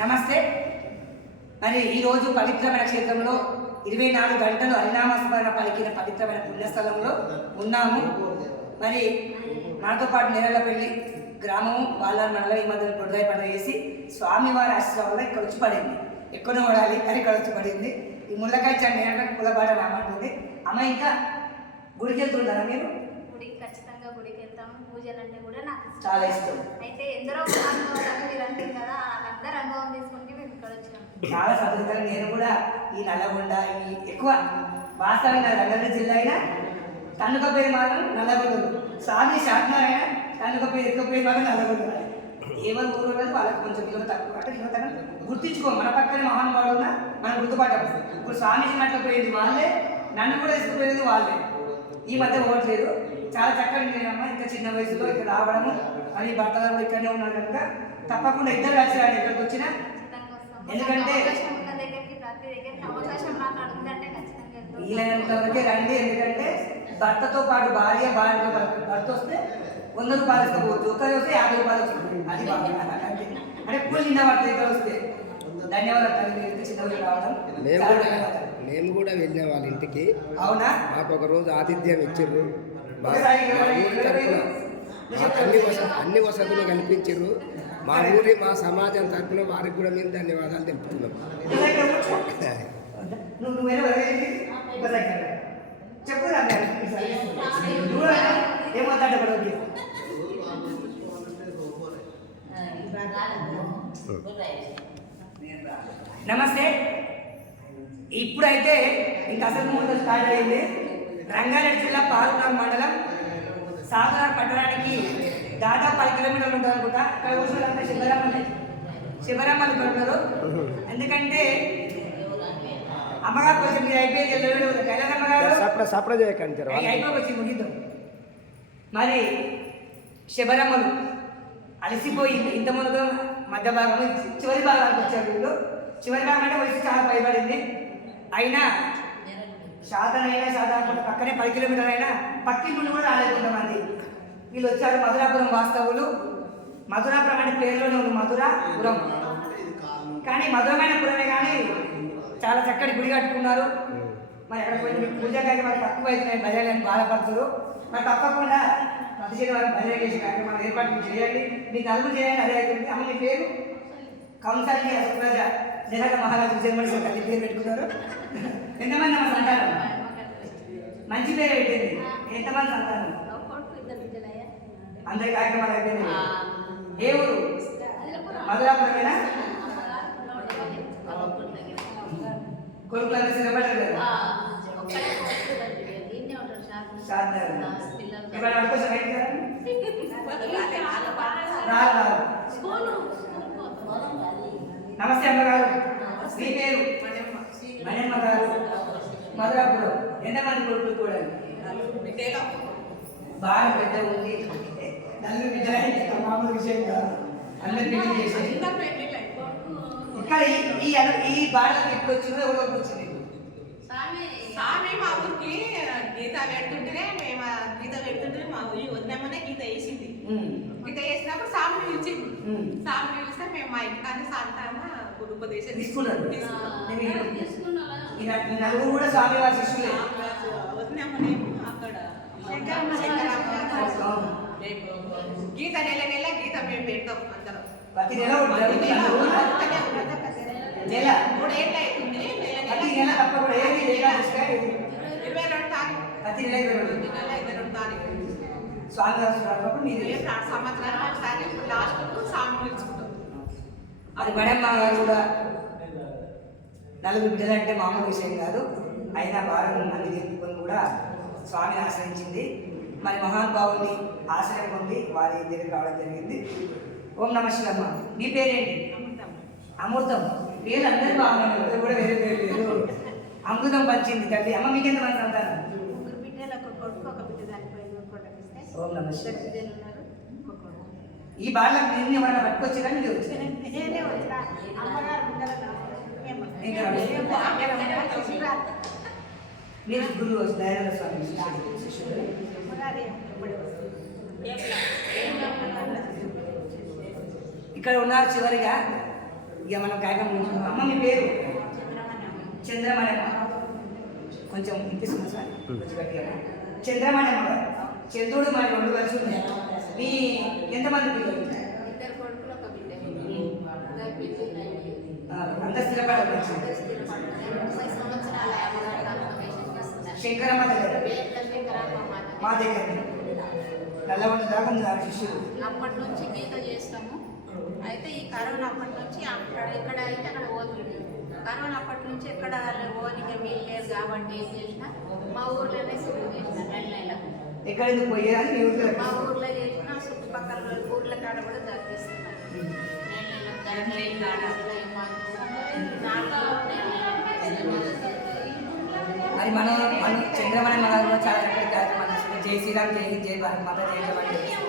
నమస్తే. మరి ఈరోజు పవిత్రమైన క్షేత్రంలో 24 గంటలు హరినామస్మరణ పలికిన పవిత్రమైన పుణ్యస్థలంలో ఉన్నాము. మరి మనతో పాటు నేరళ్ళపల్లి గ్రామము వాళ్ళ మండలం ఈ మధ్యలో పొడిదాయి పండుగ చేసి స్వామివారి ఆశీర్వాదం వల్ల ఇక్కడ వచ్చి పడింది. ఎక్కడో పడాలి కానీ ఇక్కడ వచ్చి పడింది. ఈ ముళ్ళకాయ చండి నేరళ్ళకి పుల్లబాట రామంటుంది. అమ్మ ఇంకా గుడికి వెళ్తుంటారా మీరు? గుడికి ఖచ్చితంగా గుడికి వెళ్తాము. పూజలు అంటే కూడా నాకు చాలా ఇష్టం. అయితే ఎందరో మీరు అంటారు కదా, అందరు అనుభవం తీసుకుంటే మేము ఇక్కడ వచ్చాము. చాలా సంతోషంగా నేను కూడా ఈ నల్లగొండ ఈ ఎక్కువ వాస్తవంగా రంగారెడ్డి జిల్లా అయినా తన్నుక పేరు మాత్రం నల్లగొండలు, స్వామి శాఖనారాయణ తన్నుక పేరు ఎక్కువ పేరు మాత్రం నల్లగొండలు. ఏమని ఊరు వాళ్ళు వాళ్ళకి కొంచెం యువత తక్కువ అంటే యువత గుర్తించుకో. మన పక్కన మహానుభావులు ఉన్నా మనం గుర్తుపట్టాము. ఇప్పుడు స్వామి నట్ల పోయింది వాళ్ళే, నన్ను కూడా తీసుకుపోయేది వాళ్ళే. ఈ మధ్య పోవట్లేదు. చాలా చక్కగా నేనమ్మా ఇంకా చిన్న వయసులో ఇక్కడ రావడము, మరి భర్త గారు కూడా ఇక్కడనే ఉన్నారు కనుక తప్పకుండా ఇద్దరు కలిసి రాండి ఇక్కడికి వచ్చినా. ఎందుకంటే వీలైనంత వరకే రండి. ఎందుకంటే భర్తతో పాటు భార్య, భార్యతో పాటు భర్త వస్తే 100 రూపాయలు ఇసుకోవచ్చు, ఒక్కరి వస్తే 50 రూపాయలు వస్తుంది. అది అంటే పూలు నిన్న పడుతుంది ఇక్కడ వస్తే. ధన్యవాదాలు చిన్న వయసు రావడం. మేము కూడా వెళ్ళాం వాళ్ళ ఇంటికి. అవునా? మాకు ఒక రోజు ఆతిథ్యం ఇచ్చిర్రు. అన్ని వసతులు కల్పించారు. మా ఊరి మా సమాజం తరఫున వారికి కూడా మేము ధన్యవాదాలు తెలుపుతున్నాం. నమస్తే. ఇప్పుడైతే ఇంకా అసలు ముందు స్టార్ట్ అయింది. రంగారెడ్డి జిల్లా పాల్గొన మండలం సాగర్ పట్టణానికి దాదాపు 10 కిలోమీటర్లు ఉంటుంది అనుకుంటా. ఇక్కడ కూర్చోవాలంటే శివరామలు ఉన్నారు. ఎందుకంటే అమ్మగారు కొంచెం మీరు అయిపోయింది అయిపోయి ముగిద్దాం. మరి శివరామలు అలసిపోయింది. ఇంత ముందు మధ్య భాగం చివరి భాగానికి వచ్చారు వీళ్ళు. చివరి భాగం అంటే వయసు చాలా భయపడింది. అయినా శాతం పక్కనే 10 కిలోమీటర్లు అయినా పక్కి నుండి కూడా రాలేకుండా మంది వీళ్ళు వచ్చారు. మధురాపురం వాస్తవులు. మధురాపురం అంటే పేరులోనే ఉంది మధురాపురం, కానీ మధురమైన పురమే కానీ చాలా చక్కటి గుడి కట్టుకున్నారు. మరి అక్కడ కొంచెం పూజకాకి మరి తక్కువ అవుతున్నాయి భజనని బాధపడుతున్నారు. మరి తప్పకుండా ప్రతి శనివారం భజన చేసే కార్యక్రమాలు ఏర్పాటు చేయండి. మీ నలుగురు చేయండి. అదే అవుతుంది. అమ్మ మీ పేరు? కంసాలి అసుప్రజ జనక మహారాజు జన్మడి కలిసి పేరు పెట్టుకున్నారు. ఎంతమంది అమ్మ సంతానం? మంచి పేరు పెట్టింది. ఎంతమంది సంతానం? అందరి కార్యక్రమాలు అయిపోయింది. ఏ ఊరు? మధురాపురమేనా? కొడుకులు అందరూ సిద్ధపడ్డారు కదా? నమస్తే అమ్మగారు. మీ పేరు? మణిమ్మ గారు. మధురాపురం. ఎంతమంది కొడుకులు కూడా? బాగా పెద్ద ఉంది. నలుగురు బిడ్డలైతే మామూలు విషయం కాదు. అందరు పెళ్లి చేసేది. ఇక్కడ ఈ బాడలకు ఎప్పుడు వచ్చిందో ఎవరికి వచ్చింది? స్వామి మా ఊరికి గీత పెడుతుంటేనే మా ఊరి వదిలేమనే గీత వేసింది. గీత వేసినప్పుడు స్వామిని పిలిచింది. స్వామిని పిలిస్తే మేము మా ఇంటికాన్ని సాగుతామా ఉపదేశం తీసుకున్నారు. నలుగురు కూడా స్వామి వారి శిష్యులే. వదిలేమనేమో అక్కడ గీత నెల గీత మేము పెడతాం అందరం. ప్రతి నెల 3 ఏళ్ళు అవుతుంది. ప్రతి నెల తప్పకుండా ఏది 22 తారీఖు. ప్రతి నెల 22 తారీఖు స్వామి గారు మీరు సంవత్సరానికి ఒకసారి లాస్ట్ స్వామి పిలుచుకుంటాం. అది మణమ్మ గారు కూడా నలుగురు బిడ్డలు అంటే మామూలు విషయం కాదు. అయినా భారత మంది తీసుకొని కూడా స్వామిని ఆశ్రయించింది. మరి మహానుభావుల్ని ఆశ్రయం పొంది వారి దగ్గరికి రావడం జరిగింది. ఓం నమ శివమ్మ. మీ పేరేంటి? అమృతం. పేరు అందరూ బాగున్నారు, ఎవరు కూడా వేరే పేరు లేదు. అమృతం పంచింది తల్లి. అమ్మ మీకు ఎంత మంది సంతానం? ఓం నమ శివ. ఈ బాధలకు నేను ఏమైనా పట్టుకొచ్చినా మీరు వచ్చిన మీరు గురువు దయానంద స్వామి శిష్యుడు. ఇక్కడ ఉన్నారు చివరిగా ఇక మనం కార్యక్రమం ముందుకు అమ్మ మీ పేరు చంద్రమణమ్మ కొంచెం వినిపిస్తుంది సార్ కొంచెం గట్టిగా. చంద్రమణమ్మ గారు చంద్రుడు మరి రెండు కలిసి ఉన్నాయి మీ ఎంతమంది పిల్లలు ఇద్దరు కొడుకులు ఒక బిడ్డ ఇద్దరు బిడ్డలు అంత స్థిరపడాలి 30 సంవత్సరాల అమ్మగారు కాన్ఫర్మేషన్ చేస్తున్నారు. శంకరమ్మ దగ్గర పేర్ల శంకరమ్మ మా దగ్గర నల్లగొండ దాకా ఉంది ఆ శిష్యుడు అప్పటి నుంచి గీత చేస్తాము. అయితే ఈ కరోనా అప్పటి నుంచి ఎక్కడ అయితే అక్కడ పోతుంది. కరోనా అప్పటి నుంచి ఎక్కడ పోనీకి వీలు లేదు కాబట్టి ఏం చేసినా మా ఊర్లోనే శుభ్రం చేసిన నెల ఎక్కడ ఎందుకు పోయేదని మీ ఊరిలో మా ఊర్లో చేసిన చుట్టుపక్కల ఊర్ల కాడ కూడా జరిపిస్తున్నాం. మరి మన చంద్రమణమ్మ గారు కూడా చాలా చక్కటి కార్యక్రమాలు చేస్తారు. జై శ్రీరామ్ జై హింద్ జై భారత్ మాత జై జవాన్ జై కిసాన్.